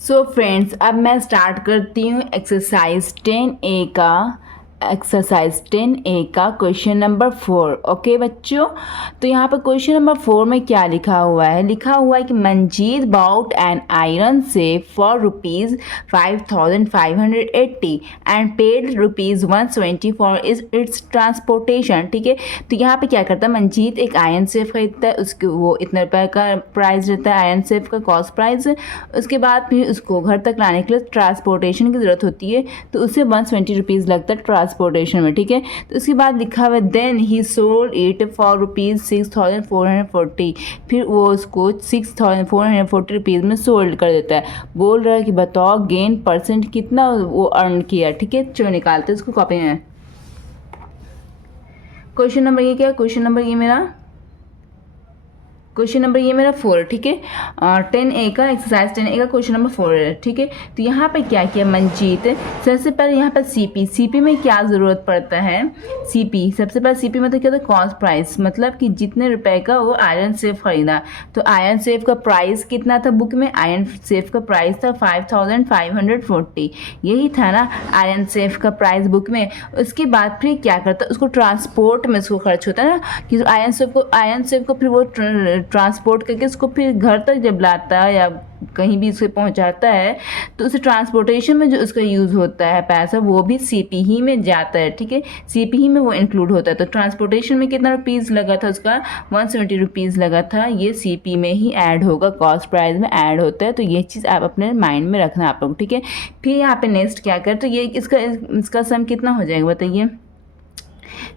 So friends, अब मैं start करती हूँ एक्सरसाइज 10A का क्वेश्चन नंबर 4। ओके बच्चों, तो यहाँ पर क्वेश्चन नंबर 4 में क्या लिखा हुआ है? लिखा हुआ है कि Manjeet bought an iron safe for ₹5,580 and paid ₹120 for its transportation. ठीक है, तो यहाँ पे क्या करता है, मंजीत एक आयरन सेफ खरीदता है, उसके वो इतने रुपए का प्राइस रहता है, आयरन सेफ का कॉस्ट प्राइस। उसके बाद फिर उसको घर तक लाने के लिए ट्रांसपोर्टेशन की ज़रूरत होती है, तो उसे 120 रुपीज़ लगता है ट्रांसपोर्टेशन में। ठीक है, तो उसके बाद लिखा हुआ है then he sold it for ₹6,440। फिर वो उसको 6,440 में सोल्ड कर देता है। बोल रहा है कि बताओ गेन परसेंट कितना वो अर्न किया। ठीक है, चलो निकालते हैं उसको कॉपी में। क्वेश्चन नंबर ये क्या, क्वेश्चन नंबर ये मेरा 4। ठीक है, 10A का एक्सरसाइज 10A का क्वेश्चन नंबर 4 है। ठीक है, तो यहाँ पे क्या किया मंजीत, सबसे पहले यहाँ पर सीपी में क्या ज़रूरत पड़ता है? सबसे पहले सीपी में तो क्या था, कॉस्ट प्राइस, मतलब कि जितने रुपए का वो आयरन सेफ खरीदा। तो आयरन सेफ का प्राइस कितना था बुक में? आयरन सेफ का प्राइस था 5,540, यही था ना आयरन सेफ का प्राइस बुक में। उसके बाद फिर क्या करता, उसको ट्रांसपोर्ट में उसको खर्च होता है ना, कि आयरन सेफ को फिर वो ट्रांसपोर्ट करके उसको फिर घर तक जब लाता है या कहीं भी उसे पहुंचाता है, तो उसे ट्रांसपोर्टेशन में जो उसका यूज़ होता है पैसा, वो भी सीपी ही में जाता है। ठीक है, सीपी ही में वो इंक्लूड होता है। तो ट्रांसपोर्टेशन में कितना रुपीज़ लगा था उसका? 170 लगा था। ये सीपी में ही ऐड होगा, कॉस्ट प्राइस में ऐड होता है। तो ये चीज़ आप अपने माइंड में रखना आप लोग। ठीक है, फिर यहाँ पे नेक्स्ट क्या कर, तो ये इसका सम कितना हो जाएगा बताइए?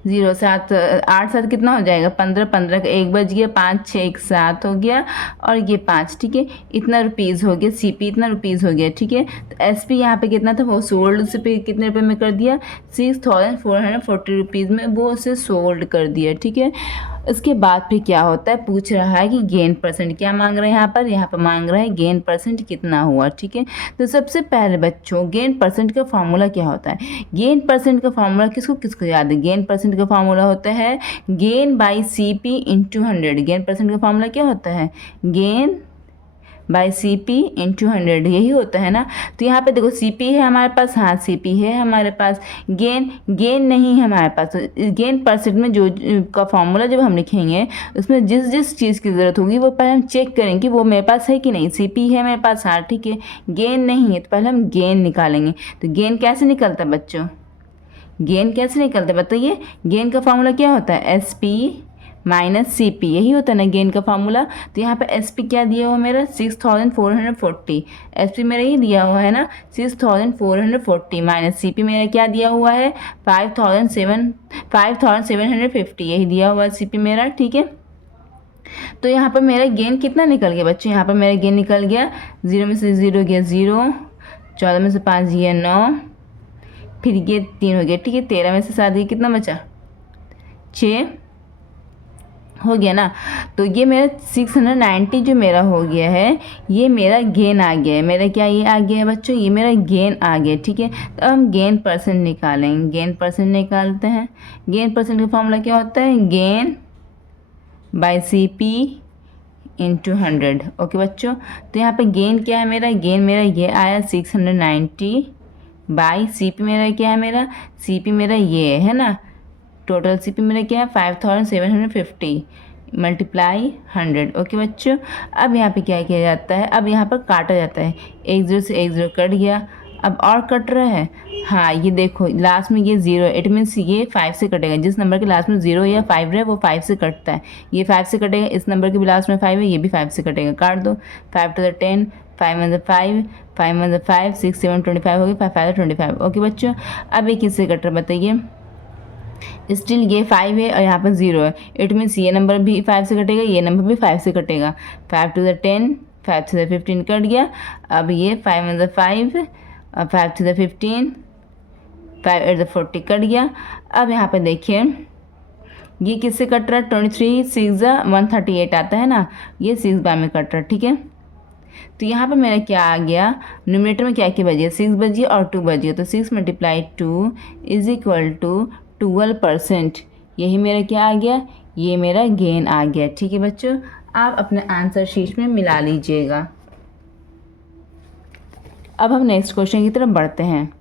0 7 8 7 कितना हो जाएगा? 15 15 का 1 बज गया, 5 6 1 7 हो गया, और ये 5। ठीक है, इतना रुपीज़ हो गया, सीपी इतना रुपीज़ हो गया। ठीक है, तो एसपी यहाँ पे कितना था, वो सोल्ड से पे कितने रुपए में कर दिया? 6,440 में वो उसे सोल्ड कर दिया। ठीक है, उसके बाद फिर क्या होता है, पूछ रहा है कि गेन परसेंट क्या मांग रहे हैं यहाँ पर मांग रहा है गेन परसेंट कितना हुआ। ठीक है, तो सबसे पहले बच्चों गेन परसेंट का फार्मूला क्या होता है? गेन परसेंट का फार्मूला किसको याद है? गेन परसेंट का फार्मूला होता है gain by CP into 100। Gain percent का फार्मूला क्या होता है? गेन बाई सीपी इंटू 100, यही होता है ना। तो यहाँ पे देखो सीपी है हमारे पास, हाँ सीपी है हमारे पास, गेन नहीं है हमारे पास। तो गेन परसेंट में जो का फॉर्मूला जब हम लिखेंगे, उसमें जिस चीज़ की ज़रूरत होगी वो पहले हम चेक करेंगे कि वो मेरे पास है कि नहीं। सीपी है मेरे पास, हाँ ठीक है। गेन नहीं है तो पहले हम गेन निकालेंगे। तो गेन कैसे निकलता है बच्चों? गेन कैसे निकलता है बताइए? गेन का फॉर्मूला क्या होता है? S P minus C P, यही होता है ना गेन का फार्मूला। तो यहाँ पे एस पी क्या दिया हुआ मेरा? 6,440। एस पी मेरा ही दिया हुआ है ना 6,440, माइनस सी पी मेरा क्या दिया हुआ है? 5,750, यही दिया हुआ है सी पी मेरा। ठीक है, तो यहाँ पर मेरा गेन कितना निकल गया बच्चों? यहाँ पर मेरा गेन निकल गया 0 में से 0 गया 0, 14 में से 5 गया 9, फिर ये 3 हो गया। ठीक है, 13 में से 7 गया, कितना बचा? 6 हो गया ना। तो ये मेरा 690 जो मेरा हो गया है, ये मेरा गेन आ गया है। मेरा क्या ये आ गया है बच्चों? ये मेरा गेन आ गया। ठीक है, तो हम गेन परसेंट निकालेंगे। गेन परसेंट निकालते हैं। गेन परसेंट का फॉर्मूला क्या होता है? Gain by C P into 100। Okay बच्चों, तो यहाँ पे गेन क्या है मेरा? गेन मेरा ये आया 690 बाई सी पी मेरा क्या है? मेरा सी पी मेरा ये है ना, टोटल सी पी मेरा क्या है? 5,750 मल्टीप्लाई 100। ओके बच्चों, अब यहाँ पे क्या किया जाता है? अब यहाँ पर काटा जाता है। 1 0 से 1 0 कट गया, अब और कट रहा है। हाँ ये देखो लास्ट में ये 0 है, इट मीन्स ये 5 से कटेगा। जिस नंबर के लास्ट में 0 या 5 रहे वो 5 से कटता है। ये 5 से कटेगा, इस नंबर के भी लास्ट में 5 है, ये भी 5 से कटेगा। काट दो। 5 to the 10, 5 1 5, 5 1 5, 6 7 25 हो गई, 5 5 25। ओके बच्चों, अब ये किससे कट रहा है बताइए? स्टिल ये 5 है और यहाँ पर 0 है, इट मीन्स ये नंबर भी 5 से कटेगा, ये नंबर भी 5 से कटेगा। 5 to the 10, 5 to the 15 cut गया। अब ये 5 1 5, 5 to the 15, 5 8 the 40 कट गया। अब यहाँ पे देखिए ये किससे कट रहा है? 23 6 138 आता है ना, ये 6 बार में कट रहा है। ठीक है, तो यहाँ पर मेरा क्या आ गया? न्यूमरेटर में क्या क्या बजिए? 6 बजिए और 2 बजिए, तो 6 × 2 इज इक्वल टू 12%। यही मेरा क्या आ गया? ये मेरा गेन आ गया। ठीक है बच्चों, आप अपने आंसर शीट में मिला लीजिएगा। अब हम नेक्स्ट क्वेश्चन की तरफ बढ़ते हैं।